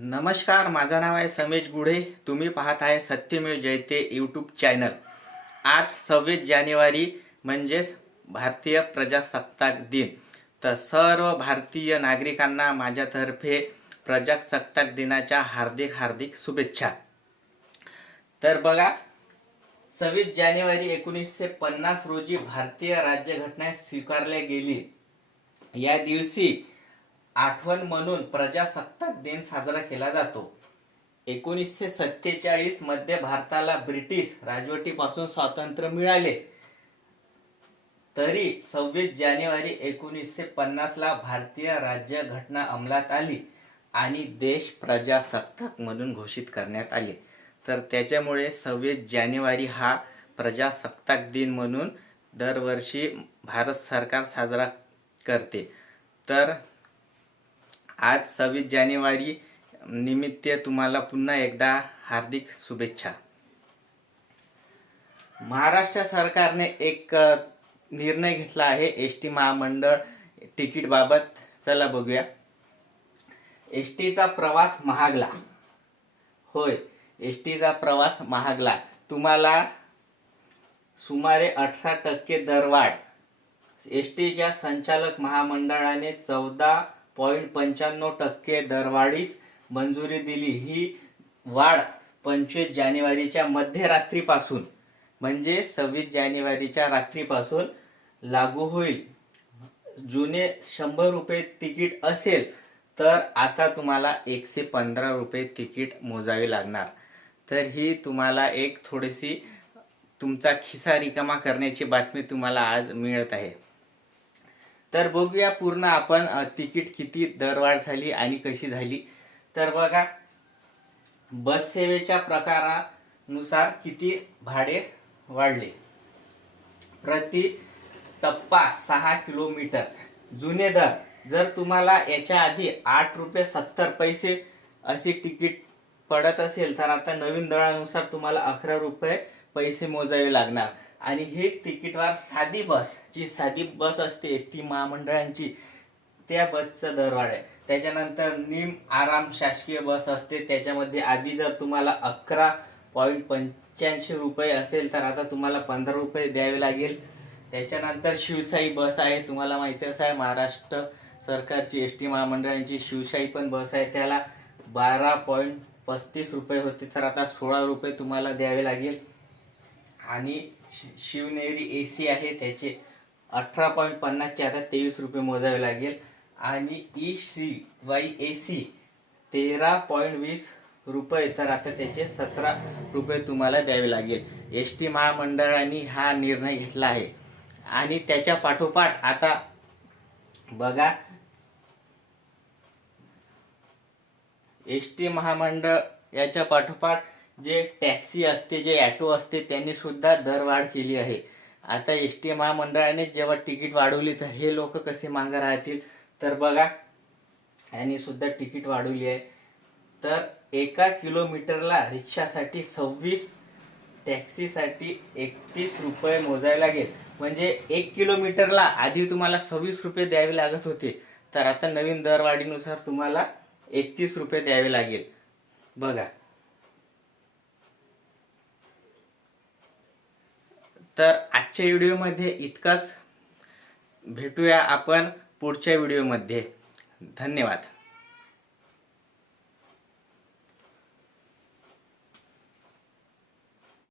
नमस्कार माझं नाव आहे समेश गुढे. तुम्ही पाहत आहे सत्यमेव जयते यूट्यूब चॅनल आज सव्वीस जानेवारी म्हणजेच भारतीय प्रजासत्ताक दिन. तर सर्व भारतीय नागरिकांना माझ्यातर्फे प्रजासत्ताक दिनाच्या हार्दिक हार्दिक शुभेच्छा. तर बघा सव्वीस जानेवारी एकोणीसशे पन्नास रोजी भारतीय राज्यघटना स्वीकारल्या गेली. या दिवशी आठवण म्हणून प्रजासत्ताक दिन साजरा केला जातो. एकोणीसशे सत्तेचाळीसमध्ये भारताला ब्रिटिश राजवटीपासून स्वातंत्र्य मिळाले. तरी सव्वीस जानेवारी एकोणीसशे पन्नासला भारतीय राज्यघटना अंमलात आली आणि देश प्रजासत्ताक म्हणून घोषित करण्यात आले. तर त्याच्यामुळे सव्वीस जानेवारी हा प्रजासत्ताक दिन म्हणून दरवर्षी भारत सरकार साजरा करते. तर आज सव्वीस जानेवारी निमित्त तुम्हाला पुन्हा एकदा हार्दिक शुभेच्छा. महाराष्ट्र सरकारने एक निर्णय घेतला आहे एस टी महामंडळ तिकीट बाबत. चला बघूया. एस टीचा प्रवास महागला. होय एस टीचा प्रवास महागला. तुम्हाला सुमारे अठरा टक्के दरवाढ. एस टीच्या संचालक महामंडळाने चौदा पॉईंट पंच्याण्णव टक्के दरवाढीस मंजुरी दिली. ही वाढ पंचवीस जानेवारीच्या मध्यरात्रीपासून म्हणजे सव्वीस जानेवारीच्या रात्रीपासून लागू होईल. जुने शंभर रुपये तिकीट असेल तर आता तुम्हाला एकशे पंधरा रुपये तिकीट मोजावे लागणार. तर ही तुम्हाला एक थोडीशी तुमचा खिसा रिकामा करण्याची बातमी तुम्हाला आज मिळत आहे. तर बघूया पूर्ण आपण तिकीट किती दरवाढ झाली आणि कशी झाली. तर बघा बस सेवेच्या प्रकारानुसार किती भाडे वाढले? प्रति टप्पा सहा किलोमीटर. जुने दर जर तुम्हाला याच्या आधी आठ रुपये सत्तर पैसे असे तिकीट पडत असेल तर आता नवीन दरानुसार तुम्हाला अकरा रुपये पैसे मोजावे लागणार. आणि हे तिकीटवार साधी बस जी साधी बस असते एस टी महामंडळांची त्या बसचा दरवाढ आहे. त्याच्यानंतर निम आराम शासकीय बस असते. त्याच्यामध्ये आधी जर तुम्हाला अकरा पॉईंट पंच्याऐंशी रुपये असेल तर आता तुम्हाला पंधरा रुपये द्यावे लागेल. त्याच्यानंतर शिवशाही बस आहे. तुम्हाला माहिती असं आहे महाराष्ट्र सरकारची एस टी महामंडळांची शिवशाही पण बस आहे. त्याला बारा पॉईंट पस्तीस रुपये होते. तर आता सोळा रुपये तुम्हाला द्यावे लागेल. आणि शि- शिवनेरी ए सी आहे त्याचे अठरा पॉईंट पन्नासचे आता तेवीस रुपये मोजावे लागेल. आणि E C Y A C तेरा पॉईंट वीस रुपये तर आता त्याचे सतरा रुपये तुम्हाला द्यावे लागेल. एस टी महामंडळाने हा निर्णय घेतला आहे. आणि त्याच्या पाठोपाठ आता बघा एस टी महामंडळ याच्या पाठोपाठ जे टॅक्सी असते जे ॲटो असते त्यांनी सुद्धा दरवाढ केली आहे. आता एस टी महामंडळाने जेव्हा तिकीट वाढवली तर हे लोक कसे मागं राहतील? तर बघा यांनी सुद्धा तिकीट वाढवली आहे. तर एका किलोमीटरला रिक्षासाठी सव्वीस टॅक्सीसाठी एकतीस रुपये मोजावे लागेल. म्हणजे एक किलोमीटरला आधी तुम्हाला सव्वीस रुपये द्यावे लागत होते. तर आता नवीन दरवाढीनुसार तुम्हाला एकतीस रुपये द्यावे लागेल. बघा. तर आजच्या व्हिडिओमध्ये इतकंच. भेटूया आपण पुढच्या व्हिडिओमध्ये. धन्यवाद.